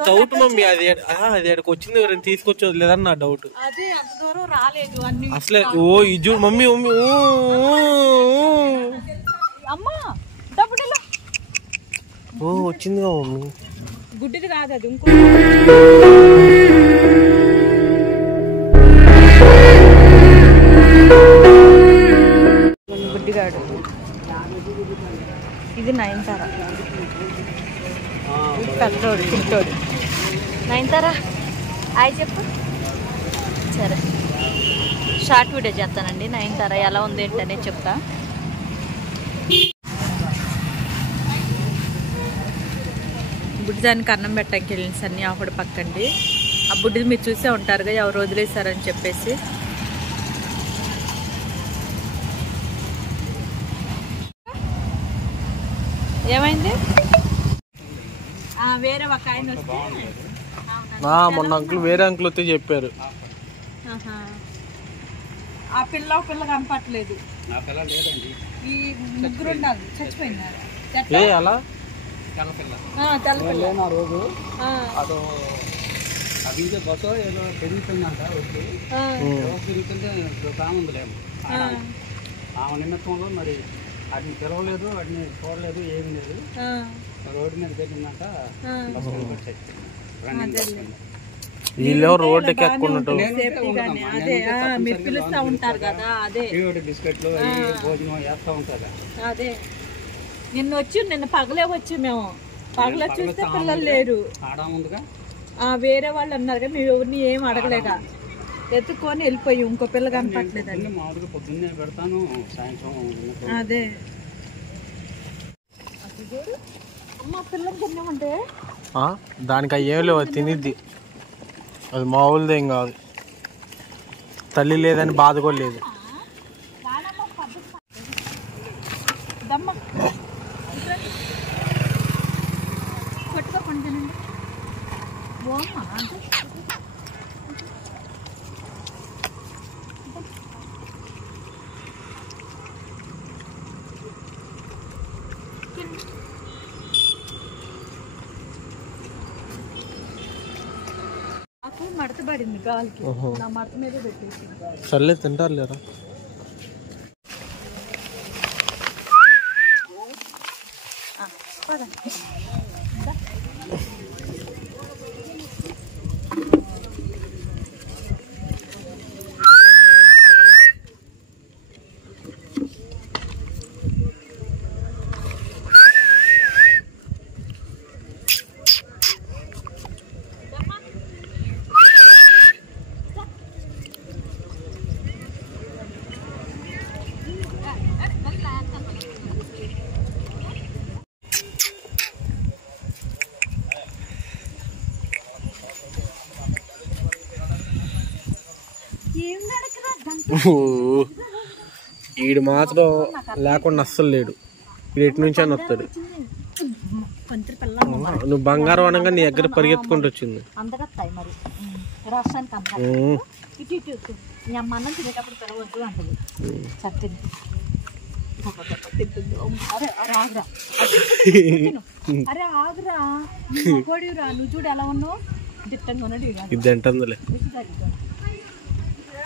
Doubt mummy అది ఎక్కడికి వచ్చింది ఎవరైనా తీసుకొచ్చి వదిలేదని నా డౌట్. అదే అంత దూరం రాలేదు అన్ని అసలే ఓ ఇజు మమ్మీ మమ్మీ అమ్మా డబ్బులు ఓ వచ్చిందిగా మమ్మీ. గుడ్డిది కాదు అది ఇంకో గుడ్డిగాడు. ఇది నయనతార, పెద్దోడు చిట్టోడు. నయనతార హాయ్ చెప్పు. సరే షార్ట్ వీడియో చేస్తానండి. నయనతార ఎలా ఉంది ఏంటనే చెప్తా. బుడ్డిదానికి అన్నం పెట్టడానికి వెళ్ళిన సన్ని ఆకుడు పక్కండి. ఆ బుడ్డిది మీరు చూసే ఉంటారుగా ఎవరు వదిలేశారని చెప్పేసి. ఏమైంది? వేరే ఒక ఆయన వస్తే మొన్న అంకుల్ వేరే అంకుల్ వస్తే చెప్పారు. ఆ పిల్ల కనపట్లేదు. ఈ ముగ్గురు ఉండాలి చచ్చిపోయినారు. అలా రోజు అదే బస్సు ఏదో పెరుగుతుందంట. పెరుగుతుంటే కాముందిలేము ఆమె నిమిత్తంలో మరి వాటిని పిలవలేదు, వాటిని చూడలేదు, ఏమి లేదు. రోడ్డు మీద పెట్టిందంట. వీళ్ళు రోడ్డు ఎక్కున్నట్టు మీరు పిలుస్తా ఉంటారు కదా. అదే బిస్కెట్లు భోజనం వేస్తా ఉంటారు. అదే నిన్న పగలే వచ్చి మేము పగలే చూస్తే పిల్లలు లేరు. వేరే వాళ్ళు అన్నారు కానీ మేము ఎవరిని ఏం అడగలేదా. ఎత్తుకొని వెళ్ళిపోయి ఇంకో పిల్ల కనపట్లేదండి. మామూలుగా పొద్దున్నే పెడతాను, సాయంత్రం. అదే అమ్మ పిల్లలు తిన్నామంటే దానికి ఏం లేవు, తినిద్ది. అది మామూలుదేం కాదు. తల్లి లేదని బాధ కూడా లేదు. కొట్టుకోకుండా మడత పడింది గాలికి. నా మడత మీద పెట్టేసి సర్లే తింటారు లేరా. ఈడు మాత్రం లేకుండా అస్సలు లేడు. ఈడు ఎటు నుంచి అని వస్తాడు. నువ్వు బంగారం అనగా నీ దగ్గర పరిగెత్తుకుంటూ వచ్చింది. అరే ఆగురా, నువ్వు చూడు ఎలా ఉన్నావు. ఇది తింటుందిలే.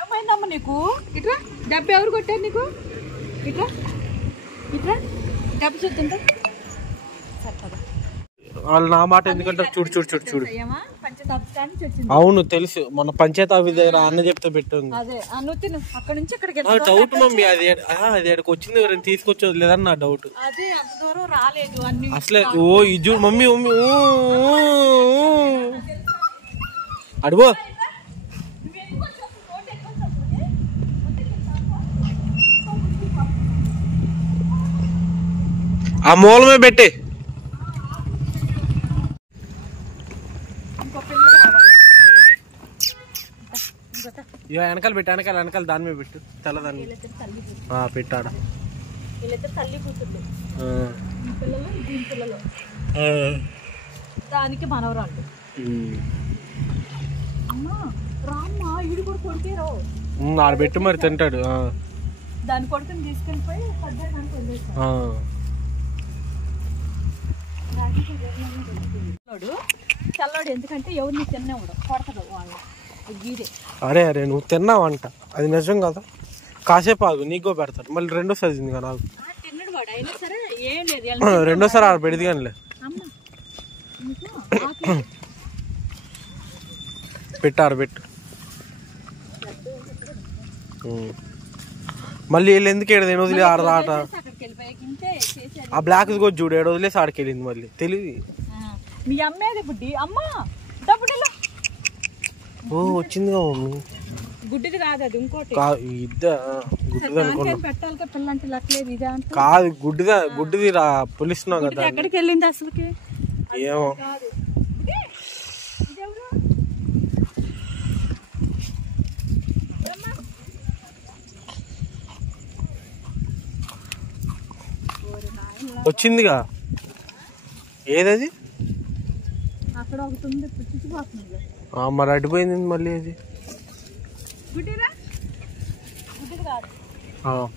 ఏమైందమ్మా నీకు? ఇట్రా డబ్బు ఎవరు కొట్టారు నీకు? ఇట్రా ఇట్రా డబ్బు చూస్తుంటా. వాళ్ళు నా మాట ఎందుకంటే చూడు చూడు చూడు చూడు. అవును తెలుసు, మన పంచాయతీ ఆఫీస్ దగ్గర అన్న చెప్తే పెట్టింది. డౌట్ మమ్మీ అది ఎక్కడికి వచ్చింది ఎవరైనా తీసుకొచ్చి వదిలేదని నా డౌట్. అదే అంత దూరం రాలేదు అన్ని. అసలే ఓ ఇజు మమ్మీ మమ్మీ అడుగో. ఆ మూలమే పెట్టే. వెనకాల పెట్టు, వెనకాల దాని మీద పెట్టు, తెల్లదాన్ని పెట్టాడ. దానికి మనవరాళ్ళు. ఆడ పెట్టి మరి తింటాడు. దాని కొడుకుని తీసుకెళ్ళిపోయి చల్లోడు చల్లోడు ఎందుకంటే ఎవరిని తిన్నవాడు కొడతాడు వాళ్ళు గీడే. అరే అరే నువ్వు తిన్నావంట, అది నిజం కదా. కాసేపు ఆగు, నీకో పెడతాడు. మళ్ళీ రెండోసారి తింది కదా నాకు. తిన్నాడు వాడు, అయినా సరే ఏం లేదు. రెండోసారి ఆడ పెడితే కానీ పెట్టారు పెట్టు. మళ్ళీ వీళ్ళు ఎందుకు ఏడు వదిలే ఆడదా ఆట. ఆ బ్లాక్ కూడా చూడు, ఏడు వదిలేసి ఆడికి వెళ్ళింది మళ్ళీ తెలివి. మీ అమ్మేది బుడ్డి అమ్మ డబ్బుడిలో. ఓ వచ్చిందిగా మమ్మీ. గుడ్డిది కాదు అది, ఇంకోటి గుడ్డిది అనుకున్నా. పెట్టాలి పిల్లంటే లట్లేదు ఇదే అంటే కాదు, గుడ్డిది రా పిలుస్తున్నావు కదా. ఎక్కడికి వెళ్ళింది అసలుకి ఏమో. వచ్చిందిగా. ఏదది అక్కడ ఒకటి ఉంది పుచ్చిపోతుంది. మరి అడిపోయింది మళ్ళీ అది.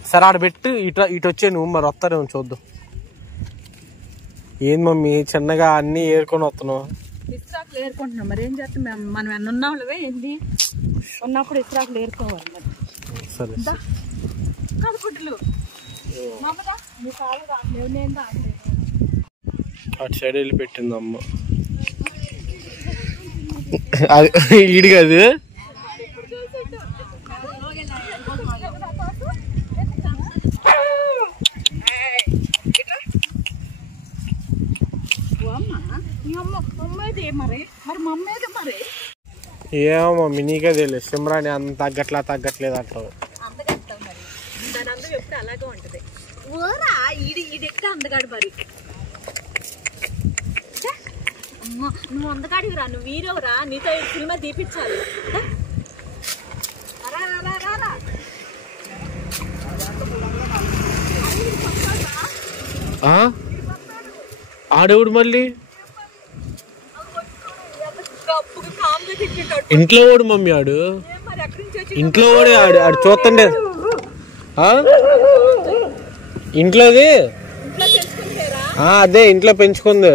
సరే ఆడ పెట్టి ఇటు వచ్చే నువ్వు మరి వస్తారేమో చూద్దాం. ఏంది మమ్మీ చిన్నగా అన్ని ఏరుకొని వస్తున్నావు. ఇస్రాకులు ఏరుకుంటున్నాం మరి ఏం చేస్తాం, మనం ఎన్న ఉన్నావులవే ఏంది ఉన్నప్పుడు ఇస్రాకులు ఏరుకోవాలి మరి. సరే కాదు గుడ్డలు మమ్మదా నీ కాలు రావట్లేవు, నేను రావట్లేదు. అటు సైడ్ వెళ్ళి పెట్టింది అమ్మ. అది ఈడు కాదు. ఏమో మమ్మీ నీకే తెలియదు. సిమ్రాని అంత తగ్గట్లేదు అంటావు. అలాగే ఉంటది. ఓరా ఈడెక్క అందగాడు మరి. నువ్వు అందగాడివి రా, నువ్వు వీరవురా, నీతో సినిమా తీపించాలి. ఆడేవుడు మళ్ళీ ఇంట్లో ఓడు మమ్మీ. ఆడు ఇంట్లో ఓడే. ఆడు చూస్తుండే ఇంట్లోది. అదే ఇంట్లో పెంచుకుంది.